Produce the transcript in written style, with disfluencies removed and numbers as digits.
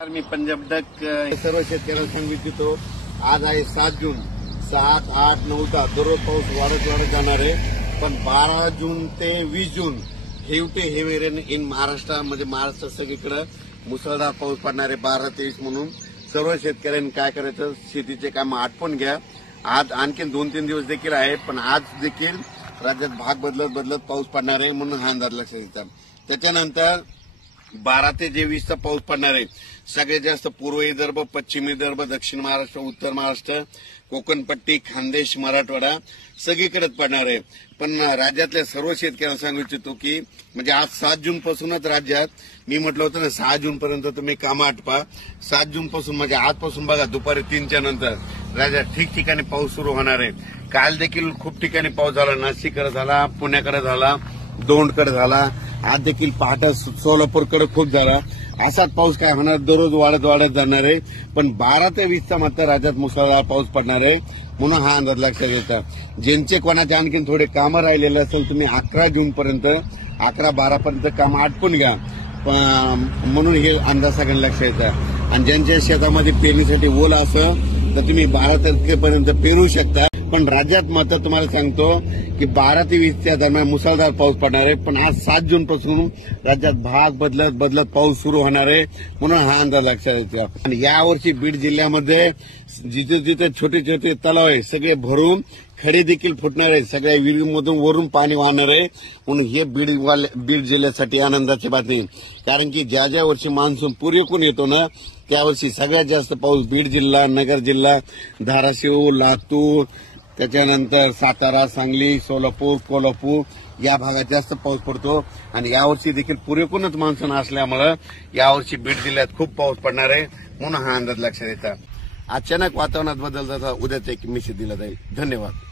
मी Punjab duck सर्व शेतकऱ्यांना सांगू इच्छितो, आज आहे 7 जून. 7, 8, 9, 10 दररोज पाऊस वाढत जाणार आहे. पण 12 जून ते 20 June heavy to heavy rain in Maharashtra, म्हणजे महाराष्ट्र सगळीकडे मुसळधार पाऊस पडणार आहे 12-23. म्हणून सर्व शेतकऱ्यांनी काय करायचं, शेतीचे काम आटपून घ्या. आज आणखी 2-3 दिवस देखील आहे, पण आज देखील राज्यात भाग बदलत पाऊस पडणार आहे, म्हणून हा अंदाज लक्षात घ्यायचा. त्याच्यानंतर 12 ते 20 पाऊस पडणार आहे. सगळ्यात जास्त पूर्व विदर्भ, पश्चिम विदर्भ, दक्षिण महाराष्ट्र, उत्तर महाराष्ट्र, कोकणपट्टी, खानदेश, मराठवाडा सगळीकडेच पडणार आहे. पण राज्यातल्या सर्व शेतकऱ्यांना सांगू इच्छितो की म्हणजे आज 7 जून पासूनच राज्यात, मी म्हटलं होतं ना 6 जून पर्यंत तुम्ही कामं आटपा. 7 जून पासून म्हणजे आजपासून बघा दुपारी 3च्या नंतर राज्यात ठिकठिकाणी पाऊस सुरू होणार आहे. काल देखील खूप ठिकाणी पाऊस झाला. नाशिककडे झाला, पुण्याकडे झाला, दौंडकडे झाला, आज देखील पहाटे सोलापूरकडे खूप झाला. असाच पाऊस काय होणार, दररोज वाढत जाणार आहे. पण 12 ते 20चा मात्र राज्यात मुसळधार पाऊस पडणार आहे, म्हणून हा अंदाज लक्षात घ्यायचा. ज्यांचे कोणाचे आणखी थोडे कामं राहिलेले असेल, तुम्ही 11 जून पर्यंत 11-12 पर्यंत कामं आटपून घ्या, म्हणून हे अंदाज सगळ्यांना लक्षात घ्यायचा. आणि ज्यांच्या शेतामध्ये पेरणीसाठी ओल असेल तर तुम्ही 12 तारखेपर्यंत पेरू शकता. पण राज्यात मात्र तुम्हाला सांगतो की 12 ते 20च्या दरम्यान मुसळधार पाऊस पडणार आहे. पण आज 7 जून पासून राज्यात भाग बदलत पाऊस सुरू होणार आहे, म्हणून हा अंदाज लक्षात घ्यायचा. आणि यावर्षी बीड जिल्ह्यामध्ये जिथे छोटे तलाव आहे सगळे भरून खडे देखील फुटणार आहे. सगळ्या विहिरीमधून वरून पाणी वाहणार आहे, म्हणून हे बीड जिल्ह्यासाठी आनंदाची बातमी. कारण की ज्या वर्षी मान्सून पुरेपूर येतो ना, त्यावर्षी सगळ्यात जास्त पाऊस बीड जिल्हा, नगर जिल्हा, धाराशिव, लातूर, त्याच्यानंतर सातारा, सांगली, सोलापूर, कोल्हापूर या भागात जास्त पाऊस पडतो. आणि यावर्षी देखील पुरेपूरच मान्सून असल्यामुळे यावर्षी बीड जिल्ह्यात खूप पाऊस पडणार आहे, म्हणून हा अंदाज लक्षात येतात. अचानक वातावरणात बदल झाला, उद्याच एक मेसेज दिला जाईल. धन्यवाद.